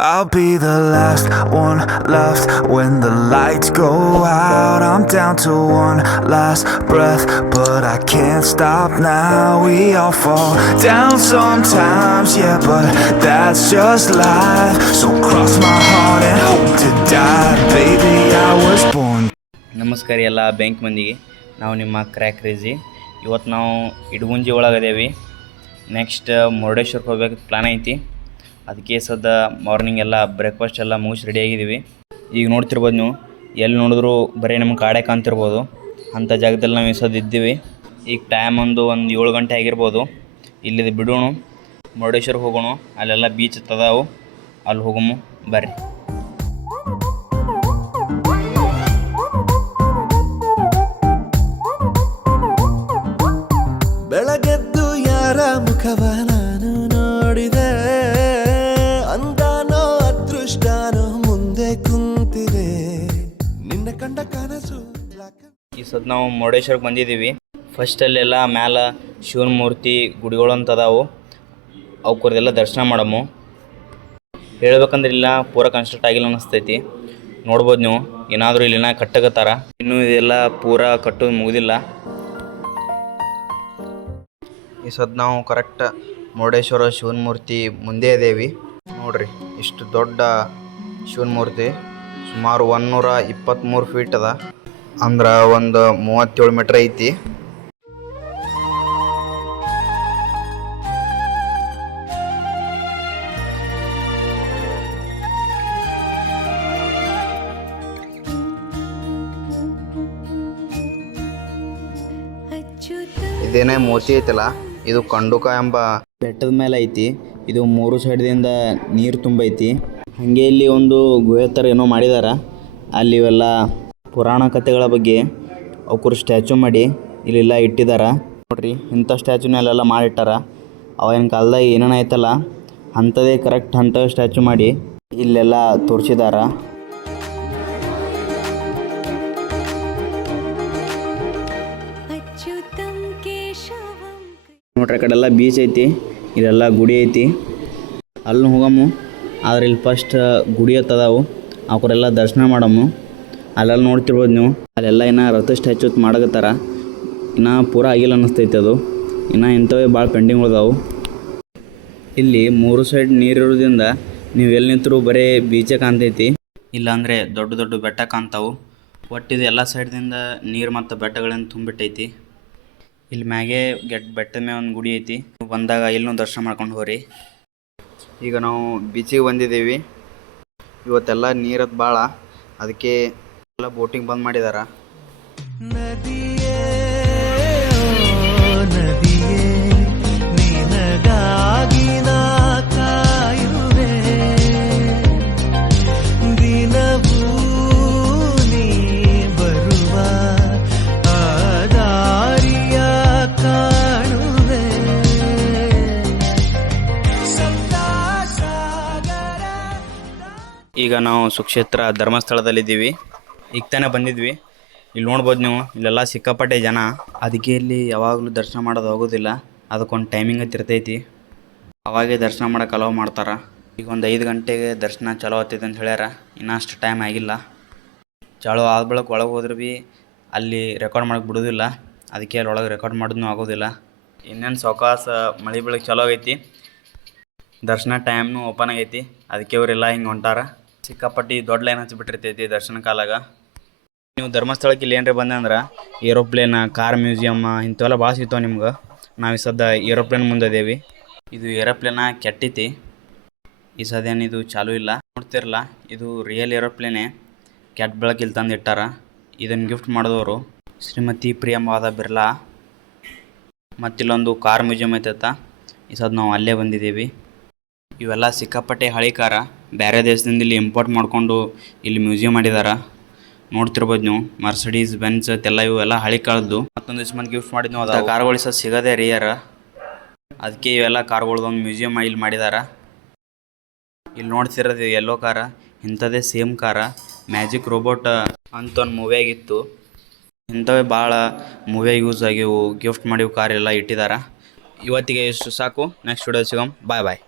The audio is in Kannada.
I'll be the last one left when the lights go out. I'm down to one last breath, but I can't stop now. We all fall down sometimes, yeah, but that's just life. So cross my heart and hope to die. Baby, I was born. ನಮಸ್ಕಾರ ಎಲ್ಲ ಬ್ಯಾಂಕ್ ಮಂದಿಗೆ. ನಾವು ನಿಮ್ಮ ಕ್ರ್ಯಾಕ್ ಕ್ರೇಜಿ. ಇವತ್ತು ನಾವು ಇಡಗುಂಜಿ ಒಳಗದೇವಿ. ನೆಕ್ಸ್ಟ್ ಮುರುಡೇಶ್ವರಕ್ಕೆ ಹೋಗ್ಬೇಕು ಪ್ಲಾನ್ ಐತಿ. ಅದಕ್ಕೆ ಸದ್ದ ಮಾರ್ನಿಂಗ್ ಎಲ್ಲ ಬ್ರೇಕ್ಫಾಸ್ಟ್ ಎಲ್ಲ ಮುಗಿಸಿ ರೆಡಿಯಾಗಿದ್ದೀವಿ. ಈಗ ನೋಡ್ತಿರ್ಬೋದು ನೀವು, ಎಲ್ಲಿ ನೋಡಿದ್ರು ಬರೀ ನಮ್ಗೆ ಕಾಡೆ ಕಾಣ್ತಿರ್ಬೋದು. ಅಂಥ ಜಾಗದಲ್ಲಿ ನಾವು ಈ ಸದ್ದು ಇದ್ದೀವಿ. ಈಗ ಟೈಮ್ ಒಂದು 7 ಗಂಟೆ ಆಗಿರ್ಬೋದು. ಇಲ್ಲಿದ್ದು ಬಿಡೋಣ, ಮುರುಡೇಶ್ವರಕ್ಕೆ ಹೋಗೋಣ. ಅಲ್ಲೆಲ್ಲ ಬೀಚ್ ತದಾವು, ಅಲ್ಲಿ ಹೋಗಮು ಬರ್ರಿ. ಬೆಳಗೆದ್ದು ಯಾರ ಮುಖವ ನಾನು ನೋಡಿದೆ, ಅಂದಾನೋ ಅದೃಷ್ಟನೋ ಮುಂದೆ ಕುಂತಿದೆ, ನಿನ್ನ ಕಂಡ ಕನಸು. ಈ ಸದ್ ನಾವು ಮುರುಡೇಶ್ವರಕ್ಕೆ ಬಂದಿದ್ದೀವಿ. ಫಸ್ಟಲ್ಲೆಲ್ಲ ಮ್ಯಾಲೆ ಶಿವನ ಮೂರ್ತಿ ಗುಡಿಗಳು ಅಂತ ಅದಾವು, ಅವಕ್ಕವ್ರದೆಲ್ಲ ದರ್ಶನ ಮಾಡಮು. ಹೇಳ್ಬೇಕಂದ್ರೆ ಇಲ್ಲ ಪೂರ ಕನ್ಸ್ಟ್ರಕ್ಟ್ ಆಗಿಲ್ಲ ಅನ್ನಿಸ್ತೈತಿ. ನೋಡ್ಬೋದು ನೀವು, ಏನಾದರೂ ಇಲ್ಲಿನ ಕಟ್ಟಕತ್ತಾರ. ಇನ್ನೂ ಇದೆಲ್ಲ ಪೂರ ಕಟ್ಟೋದು ಮುಗಿದಿಲ್ಲ. ಈ ಸದ್ ನಾವು ಕರೆಕ್ಟ್ ಮುರುಡೇಶ್ವರ ಶಿವನ ಮೂರ್ತಿ ಮುಂದೆ ಇದ್ದೇವೆ. ನೋಡ್ರಿ, ಇಷ್ಟು ದೊಡ್ಡ ಶಿವನ ಮೂರ್ತಿ, ಸುಮಾರು 123 ಫೀಟ್ ಅದ, ಅಂದ್ರೆ ಒಂದು 37 ಮೀಟ್ರ್ ಐತಿ. ಇದೇನೇ ಮೋತಿ ಐತಲ್ಲ, ಇದು ಕಂಡುಕ ಎಂಬ ಬೆಟ್ಟದ ಮೇಲೆ ಐತಿ. ಇದು 3 ಸೈಡ್ದಿಂದ ನೀರು ತುಂಬೈತಿ. ಹಾಗೆ ಇಲ್ಲಿ ಒಂದು ಗುಹೆ ಥರ ಏನೋ ಮಾಡಿದಾರ. ಅಲ್ಲಿ ಇವೆಲ್ಲ ಪುರಾಣ ಕಥೆಗಳ ಬಗ್ಗೆ ಅವ್ಕರು ಸ್ಟ್ಯಾಚು ಮಾಡಿ ಇಲ್ಲೆಲ್ಲ ಇಟ್ಟಿದಾರ. ನೋಡ್ರಿ, ಇಂಥ ಸ್ಟ್ಯಾಚುನೆಲ್ಲ ಮಾಡಿಟ್ಟಾರ. ಅವಾಗಿನ ಕಾಲದಾಗ ಏನೇನು ಐತಲ್ಲ ಅಂಥದ್ದೇ ಕರೆಕ್ಟ್ ಅಂಥ ಸ್ಟ್ಯಾಚು ಮಾಡಿ ಇಲ್ಲೆಲ್ಲ ತೋರಿಸಿದಾರ. ನೋಡ್ರಿ, ಆ ಕಡೆ ಎಲ್ಲ ಬೀಚ್ ಐತಿ, ಇದೆಲ್ಲ ಗುಡಿ ಐತಿ. ಅಲ್ಲಿ ಹೋಗಮ್ಮು. ಆದ್ರೆ ಇಲ್ಲಿ ಫಸ್ಟ್ ಗುಡಿ ಹತ್ತದಾವು, ಅವರೆಲ್ಲ ದರ್ಶನ ಮಾಡಮ್ಮು. ಅಲ್ಲೆಲ್ಲ ನೋಡ್ತಿರ್ಬೋದು ನೀವು, ಅಲ್ಲೆಲ್ಲ ಇನ್ನೂ ರಥ ಸ್ಟ್ಯಾಚು ಮಾಡಕತ್ತಾರ. ಇನ್ನೂ ಪೂರ ಆಗಿಲ್ಲ ಅನ್ನಿಸ್ತೈತಿ ಅದು. ಇನ್ನೂ ಇಂಥವೇ ಭಾಳ ಪೆಂಡಿಂಗ್ ಉಳ್ದಾವು. ಇಲ್ಲಿ 3 ಸೈಡ್ ನೀರಿರೋದ್ರಿಂದ ನೀವು ಎಲ್ಲಿ ನಿಂತರೂ ಬರೀ ಬೀಚೇ ಕಾಣ್ತೈತಿ. ಇಲ್ಲಾಂದರೆ ದೊಡ್ಡ ದೊಡ್ಡ ಬೆಟ್ಟ ಕಾಣ್ತಾವು. ಒಟ್ಟಿದು ಎಲ್ಲ ಸೈಡ್ದಿಂದ ನೀರು ಮತ್ತು ಬೆಟ್ಟಗಳಿಂದ ತುಂಬಿಟ್ಟೈತಿ. ಇಲ್ಲಿ ಮ್ಯಾಗೆ ಬೆಟ್ಟದ ಮೇಲೆ ಒಂದು ಗುಡಿ ಐತಿ. ಬಂದಾಗ ಇಲ್ಲೂ ದರ್ಶನ ಮಾಡ್ಕೊಂಡು ಹೋಗ್ರಿ. ಈಗ ನಾವು ಬೀಚಿಗೆ ಬಂದಿದ್ದೀವಿ. ಇವತ್ತೆಲ್ಲ ನೀರದ್ದು ಭಾಳ, ಅದಕ್ಕೆ ಎಲ್ಲ ಬೋಟಿಂಗ್ ಬಂದ್ ಮಾಡಿದಾರ. ನದಿಯೇ ನದಿಯೇ ನಿನಗಾಗಿ ನಾ ಕಾಯುವೆ, ದಿನವೂ ನೀ ಬರುವ ಆ ದಾರಿಯ ಕಾಣುವೆ. ಈಗ ನಾವು ಸುಕ್ಷೇತ್ರ ಧರ್ಮಸ್ಥಳದಲ್ಲಿದ್ದೀವಿ. ಈಗ ತಾನೇ ಬಂದಿದ್ವಿ. ಇಲ್ಲಿ ನೋಡ್ಬೋದು ನೀವು, ಇಲ್ಲೆಲ್ಲ ಸಿಕ್ಕಾಪಟ್ಟೆ ಜನ. ಅದಕ್ಕೆ ಇಲ್ಲಿ ಯಾವಾಗಲೂ ದರ್ಶನ ಮಾಡೋದು ಆಗೋದಿಲ್ಲ. ಅದಕ್ಕೊಂದು ಟೈಮಿಂಗ್ ಇರ್ತೈತಿ. ಅವಾಗೇ ದರ್ಶನ ಮಾಡೋಕೆ ಅಲೋ ಮಾಡ್ತಾರೆ. ಈಗ ಒಂದು 5 ಗಂಟೆಗೆ ದರ್ಶನ ಚಲೋ ಆಗ್ತೈತೆ ಅಂತ ಹೇಳ್ಯಾರ. ಇನ್ನೂ ಅಷ್ಟು ಟೈಮ್ ಆಗಿಲ್ಲ. ಚಾಲೋ ಆದ ಬಳಿಕ ಒಳಗೆ ಹೋದ್ರೆ ಭೀ ಅಲ್ಲಿ ರೆಕಾರ್ಡ್ ಮಾಡೋಕೆ ಬಿಡೋದಿಲ್ಲ. ಅದಕ್ಕೆ ಅಲ್ಲಿ ಒಳಗೆ ರೆಕಾರ್ಡ್ ಮಾಡೋದೂ ಆಗೋದಿಲ್ಲ. ಇನ್ನೇನು ಸಾವಕಾಶ ಮಳೆ ಬೆಳಗ್ಗೆ ಚಲೋ ಆಗೈತಿ. ದರ್ಶನ ಟೈಮ್ನು ಓಪನ್ ಆಗೈತಿ. ಅದಕ್ಕೆ ಇವರೆಲ್ಲ ಹಿಂಗೆ ಹೊಂಟಾರ. ಸಿಕ್ಕಾಪಟ್ಟಿ ದೊಡ್ಡ ಲೈನ್ ಹಚ್ಚಿಬಿಟ್ಟಿರ್ತೈತಿ ದರ್ಶನ ಕಾಲಾಗ. ನೀವು ಧರ್ಮಸ್ಥಳಕ್ಕೆ ಇಲ್ಲಿ ಏನ್ರಿ ಬಂದೆ ಅಂದ್ರೆ ಏರೋಪ್ಲೇನ್, ಕಾರ್ ಮ್ಯೂಸಿಯಮ್ ಇಂಥವೆಲ್ಲ ಭಾಳ ಸಿಗ್ತಾವೆ ನಿಮ್ಗೆ. ನಾವು ಈ ಸದ್ದ ಏರೋಪ್ಲೇನ್ ಮುಂದೆ ಅದೇವಿ. ಇದು ಏರೋಪ್ಲೇನ ಕೆಟ್ಟೈತಿ. ಈ ಸದೇನು ಇದು ಚಾಲೂ ಇಲ್ಲ. ನೋಡ್ತಿರಲ್ಲ, ಇದು ರಿಯಲ್ ಏರೋಪ್ಲೇನೇ. ಕೆಟ್ಟ ಬೆಳಕು ಇಲ್ಲಿ ತಂದು ಇಟ್ಟಾರ. ಇದನ್ನು ಗಿಫ್ಟ್ ಮಾಡಿದವರು ಶ್ರೀಮತಿ ಪ್ರಿಯಂವಾದ ಬಿರ್ಲಾ. ಮತ್ತಿಲ್ಲೊಂದು ಕಾರ್ ಮ್ಯೂಸಿಯಮ್ ಐತತ್ತ. ಈ ಸದ್ ನಾವು ಅಲ್ಲೇ ಬಂದಿದ್ದೀವಿ. ಇವೆಲ್ಲ ಸಿಕ್ಕಾಪಟ್ಟೆ ಹಳಿ ಕಾರ, ಬೇರೆ ದೇಶದಿಂದ ಇಲ್ಲಿ ಇಂಪೋರ್ಟ್ ಮಾಡಿಕೊಂಡು ಇಲ್ಲಿ ಮ್ಯೂಸಿಯಂ ಮಾಡಿದಾರ. ನೋಡ್ತಿರ್ಬೋದು ನೀವು, ಮರ್ಸಿಡೀಸ್, ಬೆನ್ಸ್ ಎಲ್ಲ ಇವೆಲ್ಲ ಹಳಿ ಕಾಲದ್ದು. ಮತ್ತೊಂದು ದಿವ್ಸ ಮಂದಿ ಗಿಫ್ಟ್ ಮಾಡಿದ್ವಿ. ಅದು ಕಾರ್ಗಳು ಸಹ ಸಿಗೋದೇ ರೇಯರ್. ಅದಕ್ಕೆ ಇವೆಲ್ಲ ಕಾರ್ಗಳದೊಂದು ಮ್ಯೂಸಿಯಮ್ ಇಲ್ಲಿ ಮಾಡಿದಾರ. ಇಲ್ಲಿ ನೋಡ್ತಿರೋದು ಯೆಲ್ಲೋ ಕಾರ, ಇಂಥದ್ದೇ ಸೇಮ್ ಕಾರ ಮ್ಯಾಜಿಕ್ ರೋಬೋಟ್ ಅಂತ ಒಂದು ಮೂವಿಯಾಗಿತ್ತು. ಇಂಥವೇ ಭಾಳ ಮೂವಿಯಾಗಿ ಯೂಸ್ ಆಗಿವು. ಗಿಫ್ಟ್ ಮಾಡಿವು ಕಾರ್ ಎಲ್ಲ ಇಟ್ಟಿದ್ದಾರೆ. ಇವತ್ತಿಗೆ ಇಷ್ಟು ಸಾಕು. ನೆಕ್ಸ್ಟ್ ವಿಡಿಯೋ ಸಿಗೋಣ. ಬಾಯ್ ಬಾಯ್.